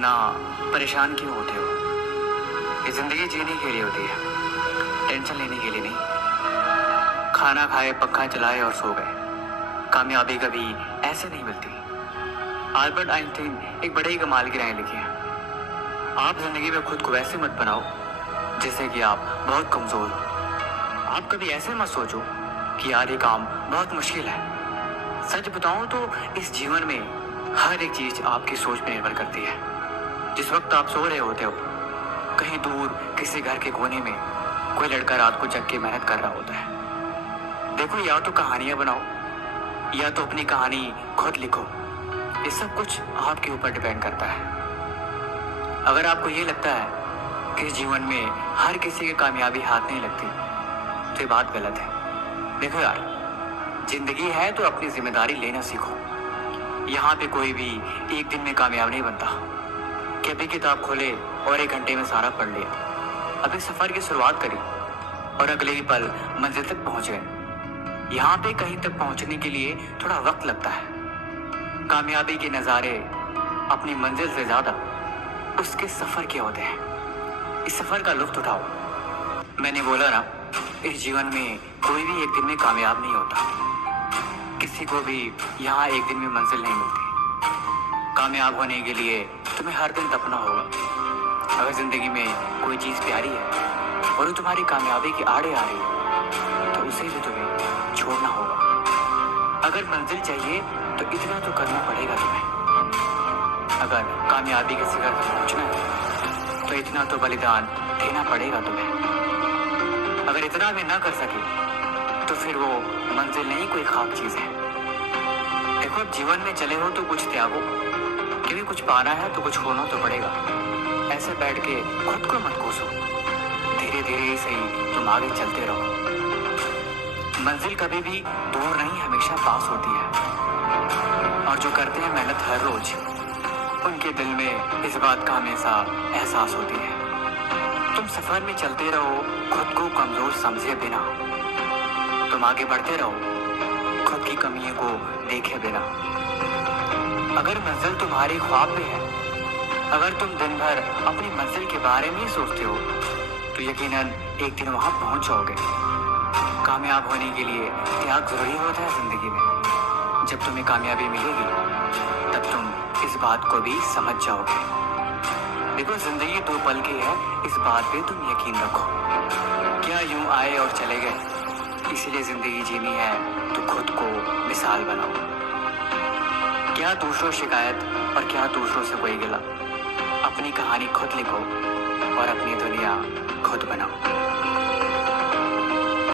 इतना परेशान क्यों होते हो? ये जिंदगी जीने के लिए होती है, टेंशन लेने के लिए नहीं। खाना खाए, पंखा चलाए और सो गए। कामयाबी कभी ऐसे नहीं मिलती। अल्बर्ट आइंस्टीन एक बड़े ही कमाल की राय लिखी है, आप जिंदगी में खुद को वैसे मत बनाओ जैसे कि आप बहुत कमजोर हो। आप कभी ऐसे मत सोचो कि यार ये काम बहुत मुश्किल है। सच बताऊं तो इस जीवन में हर एक चीज आपकी सोच पर निर्भर करती है। जिस वक्त आप सो रहे होते हो, कहीं दूर किसी घर के कोने में कोई लड़का रात को जग के मेहनत कर रहा होता है। देखो, या तो कहानियां बनाओ या तो अपनी कहानी खुद लिखो। ये सब कुछ आपके ऊपर डिपेंड करता है। अगर आपको ये लगता है कि इस जीवन में हर किसी की कामयाबी हाथ नहीं लगती, तो ये बात गलत है। देखो यार, जिंदगी है तो अपनी जिम्मेदारी लेना सीखो। यहाँ पे कोई भी एक दिन में कामयाब नहीं बनता कि अभी किताब खोले और 1 घंटे में सारा पढ़ लिया। अभी सफर की शुरुआत करी और अगले ही पल मंजिल तक पहुंच गए। यहाँ पे कहीं तक पहुंचने के लिए थोड़ा वक्त लगता है। कामयाबी के नज़ारे अपनी मंजिल से ज्यादा उसके सफर के होते हैं। इस सफर का लुत्फ उठाओ। मैंने बोला ना, इस जीवन में कोई भी एक दिन में कामयाब नहीं होता। किसी को भी यहाँ एक दिन में मंजिल नहीं मिलती। कामयाब होने के लिए तुम्हें हर दिन तपना होगा। अगर जिंदगी में कोई चीज प्यारी है और वो तुम्हारी कामयाबी के आड़े आ रही है, तो उसे भी तुम्हें छोड़ना होगा। अगर मंजिल चाहिए तो इतना तो करना पड़ेगा तुम्हें। अगर कामयाबी के शिखर तक पहुंचना है तो इतना तो बलिदान देना पड़ेगा तुम्हें। अगर इतना भी ना कर सके तो फिर वो मंजिल नहीं, कोई खाक चीज है। देखो, अब जीवन में चले हो तो कुछ त्यागो, क्योंकि कुछ पाना है तो कुछ खोना तो पड़ेगा। ऐसे बैठ के खुद को मत कोसो। धीरे धीरे ही सही तुम आगे चलते रहो। मंजिल कभी भी दूर नहीं, हमेशा पास होती है। और जो करते हैं मेहनत हर रोज, उनके दिल में इस बात का हमेशा एहसास होती है। तुम सफर में चलते रहो, खुद को कमजोर समझे बिना। तुम आगे बढ़ते रहो, खुद की कमियों को देखे बिना। अगर मंजिल तुम्हारे ख्वाब में है, अगर तुम दिन भर अपनी मंजिल के बारे में ही सोचते हो, तो यकीनन एक दिन वहां पहुंच जाओगे। कामयाब होने के लिए त्याग जरूरी होता है जिंदगी में। जब तुम्हें कामयाबी मिलेगी तब तुम इस बात को भी समझ जाओगे। देखो, जिंदगी 2 पल की है, इस बात पे तुम यकीन रखो। क्या यूं आए और चले गए, इसलिए जिंदगी जीनी है तो खुद को मिसाल बनाओ। क्या दूसरों शिकायत और क्या दूसरों से कोई गिला। अपनी कहानी खुद लिखो और अपनी दुनिया खुद बनाओ।